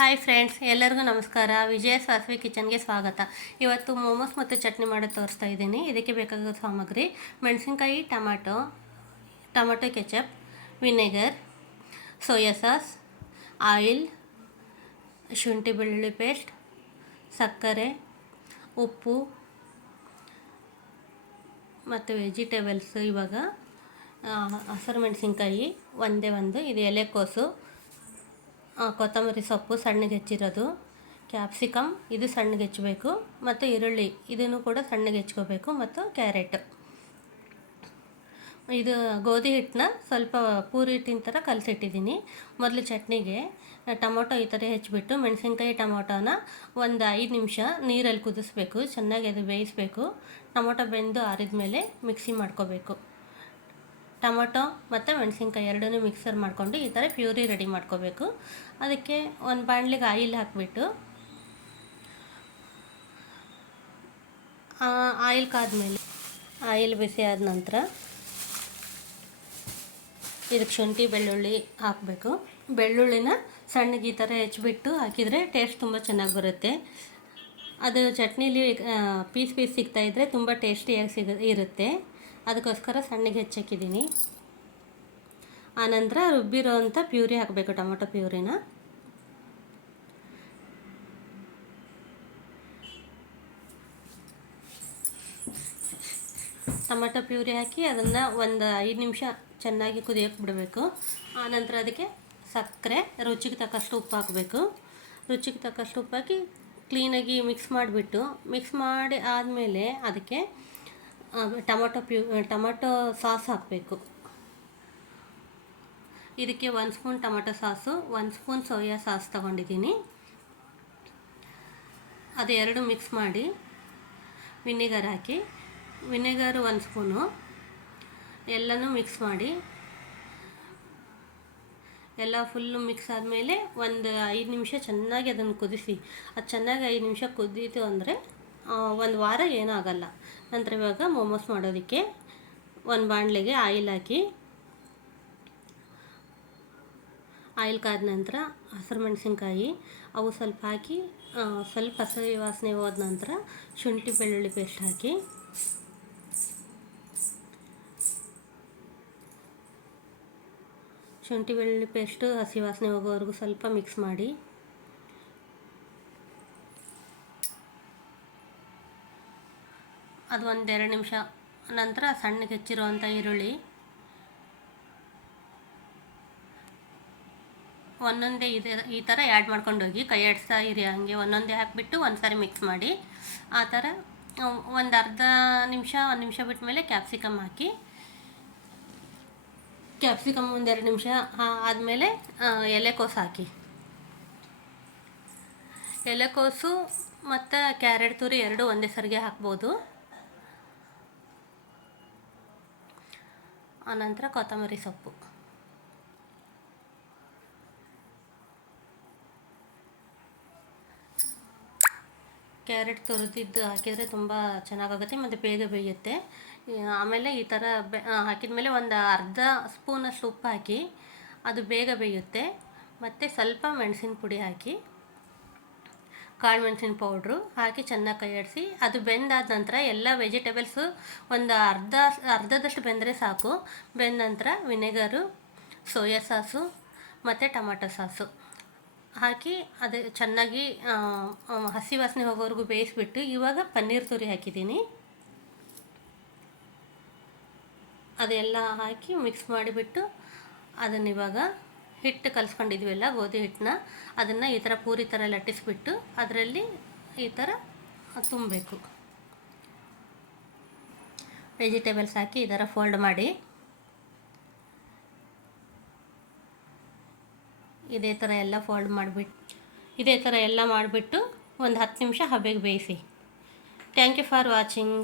Hi friends, ಎಲ್ಲರಿಗೂ ನಮಸ್ಕಾರ. ವಿಜಯ ಸಾಸ್ವಿ ಕಿಚನ್ಗೆ ಸ್ವಾಗತ. ಇವತ್ತು ಮೋಮೋಸ್ ಮತ್ತು ಚಟ್ನಿ ಮಾಡೋದು ತೋರಿಸ್ತಾ ಇದ್ದೀನಿ. ಇದಕ್ಕೆ ಬೇಕಾದ ಸಾಮಗ್ರಿ: ಮೆಣಸಿನ್ಕಾಯಿ, tomato ketchup, vinegar, soya sauce, oil, ಶುಂಠಿ ಬೆಳ್ಳುಳ್ಳಿ ಪೇಸ್ಟ್, ಸಕ್ಕರೆ, ಉಪ್ಪು ಮತ್ತು ವೆಜಿಟೇಬಲ್ಸ್. ಇವಾಗ ಹಸಿರು ಮೆಣಸಿನ್ಕಾಯಿ ಒಂದೇ ಒಂದು, ಇದು ಎಲೆಕೋಸು, ಕೊತ್ತಂಬರಿ ಸೊಪ್ಪು ಸಣ್ಣಗೆ ಹೆಚ್ಚಿರೋದು, ಕ್ಯಾಪ್ಸಿಕಮ್ ಇದು ಸಣ್ಣಗೆ ಹೆಚ್ಚಬೇಕು, ಮತ್ತು ಈರುಳ್ಳಿ ಇದನ್ನು ಕೂಡ ಸಣ್ಣಗೆ ಹೆಚ್ಕೋಬೇಕು, ಮತ್ತು ಕ್ಯಾರೆಟ್. ಇದು ಗೋಧಿ ಹಿಟ್ಟನ್ನ ಸ್ವಲ್ಪ ಪೂರಿ ಹಿಟ್ಟಿನ ಥರ ಕಲಸಿಟ್ಟಿದ್ದೀನಿ. ಮೊದಲು ಚಟ್ನಿಗೆ ಟೊಮೊಟೊ ಈ ಥರ ಹೆಚ್ಚಿಬಿಟ್ಟು ಮೆಣಸಿನ್ಕಾಯಿ ಟೊಮೊಟೊನ ಒಂದು 5 ನಿಮಿಷ ನೀರಲ್ಲಿ ಕುದಿಸ್ಬೇಕು. ಚೆನ್ನಾಗಿ ಅದು ಬೇಯಿಸಬೇಕು. ಟೊಮೊಟೊ ಬೆಂದು ಆರಿದ ಮೇಲೆ ಮಿಕ್ಸಿ ಮಾಡ್ಕೋಬೇಕು. ಟೊಮೊಟೊ ಮತ್ತು ಮೆಣಸಿನ್ಕಾಯಿ ಎರಡನ್ನೂ ಮಿಕ್ಸರ್ ಮಾಡಿಕೊಂಡು ಈ ಥರ ಪ್ಯೂರಿ ರೆಡಿ ಮಾಡ್ಕೋಬೇಕು. ಅದಕ್ಕೆ ಒಂದು ಬಾಣಲಿಗೆ ಆಯಿಲ್ ಹಾಕಿಬಿಟ್ಟು, ಆಯಿಲ್ ಕಾದ್ಮೇಲೆ ಆಯಿಲ್ ಬಿಸಿ ಆದ ನಂತರ ಇದಕ್ಕೆ ಶುಂಠಿ ಬೆಳ್ಳುಳ್ಳಿ ಹಾಕಬೇಕು. ಬೆಳ್ಳುಳ್ಳಿನ ಸಣ್ಣಗೆ ಈ ಥರ ಹೆಚ್ಚಿಬಿಟ್ಟು ಹಾಕಿದರೆ ಟೇಸ್ಟ್ ತುಂಬ ಚೆನ್ನಾಗಿ ಬರುತ್ತೆ. ಅದು ಚಟ್ನೀಲಿ ಪೀಸ್ ಸಿಗ್ತಾಯಿದ್ರೆ ತುಂಬ ಟೇಸ್ಟಿಯಾಗಿ ಇರುತ್ತೆ. ಅದಕ್ಕೋಸ್ಕರ ಸಣ್ಣಗೆ ಹೆಚ್ಚಾಕಿದ್ದೀನಿ. ಆನಂತರ ರುಬ್ಬಿರೋ ಅಂಥ ಪ್ಯೂರಿ ಹಾಕಬೇಕು, ಟೊಮೊಟೊ ಪ್ಯೂರಿನ. ಟೊಮೊಟೊ ಪ್ಯೂರಿ ಹಾಕಿ ಅದನ್ನು ಒಂದು 5 ನಿಮಿಷ ಚೆನ್ನಾಗಿ ಕುದಿಯೋಕ್ಕೆ ಬಿಡಬೇಕು. ಆನಂತರ ಅದಕ್ಕೆ ಸಕ್ಕರೆ, ರುಚಿಗೆ ತಕ್ಕಷ್ಟು ಉಪ್ಪು ಹಾಕಬೇಕು. ರುಚಿಗೆ ತಕ್ಕಷ್ಟು ಉಪ್ಪು ಹಾಕಿ ಕ್ಲೀನಾಗಿ ಮಿಕ್ಸ್ ಮಾಡಿ ಆದಮೇಲೆ ಅದಕ್ಕೆ ಟೊಮೊಟೊ ಸಾಸ್ ಹಾಕಬೇಕು. ಇದಕ್ಕೆ 1 spoon tomato sauce, 1 spoon soya sauce ತೊಗೊಂಡಿದ್ದೀನಿ. ಅದು ಎರಡು ಮಿಕ್ಸ್ ಮಾಡಿ ವಿನೆಗರ್ ಹಾಕಿ, ವಿನೆಗರ್ 1 ಸ್ಪೂನು ಎಲ್ಲನೂ ಮಿಕ್ಸ್ ಮಾಡಿ, ಎಲ್ಲ ಫುಲ್ಲು ಮಿಕ್ಸ್ ಆದಮೇಲೆ ಒಂದು 5 ನಿಮಿಷ ಚೆನ್ನಾಗಿ ಅದನ್ನು ಕುದಿಸಿ. ಅದು ಚೆನ್ನಾಗಿ 5 ನಿಮಿಷ ಕುದೀತು ಅಂದರೆ 1 ವಾರ ಏನೂ ಆಗೋಲ್ಲ. ನಂತರ ಇವಾಗ ಮೋಮೋಸ್ ಮಾಡೋದಕ್ಕೆ ಒಂದು ಬಾಣಲೆಗೆ ಆಯಿಲ್ ಹಾಕಿ, ಆಯಿಲ್ ಕಾದ ನಂತರ ಹಸಿರು ಮೆಣಸಿನ್ಕಾಯಿ ಅವು ಸ್ವಲ್ಪ ಹಾಕಿ, ಸ್ವಲ್ಪ ಹಸಿ ವಾಸನೆ ಹೋದ ನಂತರ ಶುಂಠಿ ಬೆಳ್ಳುಳ್ಳಿ ಪೇಸ್ಟ್ ಹಾಕಿ, ಶುಂಠಿ ಬೆಳ್ಳುಳ್ಳಿ ಪೇಸ್ಟು ಹಸಿ ವಾಸನೆ ಹೋಗೋವರೆಗೂ ಸ್ವಲ್ಪ ಮಿಕ್ಸ್ ಮಾಡಿ, ಅದು 1-2 ನಿಮಿಷ ನಂತರ ಸಣ್ಣಗೆ ಹೆಚ್ಚಿರುವಂಥ ಈರುಳ್ಳಿ ಒಂದೊಂದೇ ಈ ಥರ ಆ್ಯಡ್ ಮಾಡ್ಕೊಂಡೋಗಿ, ಕೈ ಆಡಿಸ್ತಾ ಇರಿ. ಹಾಗೆ ಒಂದೊಂದೇ ಹಾಕಿಬಿಟ್ಟು ಒಂದು ಸಾರಿ ಮಿಕ್ಸ್ ಮಾಡಿ, ಆ ಥರ ಒಂದು ಅರ್ಧ ನಿಮಿಷ 1 ನಿಮಿಷ ಬಿಟ್ಟ ಮೇಲೆ ಕ್ಯಾಪ್ಸಿಕಮ್ ಹಾಕಿ, ಕ್ಯಾಪ್ಸಿಕಮ್ 1-2 ನಿಮಿಷ ಆದಮೇಲೆ ಎಲೆಕೋಸು ಹಾಕಿ. ಎಲೆಕೋಸು ಮತ್ತು ಕ್ಯಾರೆಟ್ ತುರಿ ಎರಡು ಒಂದೇ ಸರಿಗೆ ಹಾಕ್ಬೋದು. ಆನಂತರ ಕೊತ್ತಂಬರಿ ಸೊಪ್ಪು, ಕ್ಯಾರೆಟ್ ತುರಿದಿದ್ದು ಹಾಕಿದರೆ ತುಂಬ ಚೆನ್ನಾಗಾಗುತ್ತೆ ಮತ್ತು ಬೇಗ ಬೇಯುತ್ತೆ. ಆಮೇಲೆ ಈ ಥರ ಹಾಕಿದ ಮೇಲೆ ಒಂದು ಅರ್ಧ ಸ್ಪೂನಷ್ಟು ಉಪ್ಪು ಹಾಕಿ, ಅದು ಬೇಗ ಬೇಯುತ್ತೆ. ಮತ್ತು ಸ್ವಲ್ಪ ಮೆಣಸಿನ ಪುಡಿ ಹಾಕಿ, ಕಾಳು ಮೆಣಸಿನ ಪೌಡ್ರು ಹಾಕಿ ಚೆನ್ನಾಗಿ ಕೈ ಆಡಿಸಿ, ಅದು ಬೆಂದಾದ ನಂತರ ಎಲ್ಲ ವೆಜಿಟೇಬಲ್ಸು ಒಂದು ಅರ್ಧದಷ್ಟು ಬೆಂದರೆ ಸಾಕು. ಬೆಂದ ನಂತರ ವಿನೆಗರು, ಸೋಯಾ ಸಾಸು ಮತ್ತು ಟೊಮೊಟೊ ಸಾಸು ಹಾಕಿ ಅದು ಚೆನ್ನಾಗಿ ಹಸಿ ವಾಸನೆ ಹೋಗೋವರೆಗೂ ಬೇಯಿಸ್ಬಿಟ್ಟು, ಇವಾಗ ಪನ್ನೀರ್ ತುರಿ ಹಾಕಿದ್ದೀನಿ. ಅದೆಲ್ಲ ಹಾಕಿ ಮಿಕ್ಸ್ ಮಾಡಿಬಿಟ್ಟು ಅದನ್ನಿವಾಗ ಹಿಟ್ಟು ಕಲಿಸ್ಕೊಂಡಿದ್ವಲ್ಲ ಗೋಧಿ ಹಿಟ್ಟನ್ನ, ಅದನ್ನು ಈ ಥರ ಪೂರಿ ಥರ ಲಟ್ಟಿಸ್ಬಿಟ್ಟು ಅದರಲ್ಲಿ ಈ ಥರ ತುಂಬಬೇಕು. ವೆಜಿಟೇಬಲ್ಸ್ ಹಾಕಿ ಈ ಥರ ಫೋಲ್ಡ್ ಮಾಡಿ, ಇದೇ ಥರ ಎಲ್ಲ ಮಾಡಿಬಿಟ್ಟು ಒಂದು 10 ನಿಮಿಷ ಹಬೆಗೆ ಬೇಯಿಸಿ. Thank you for watching.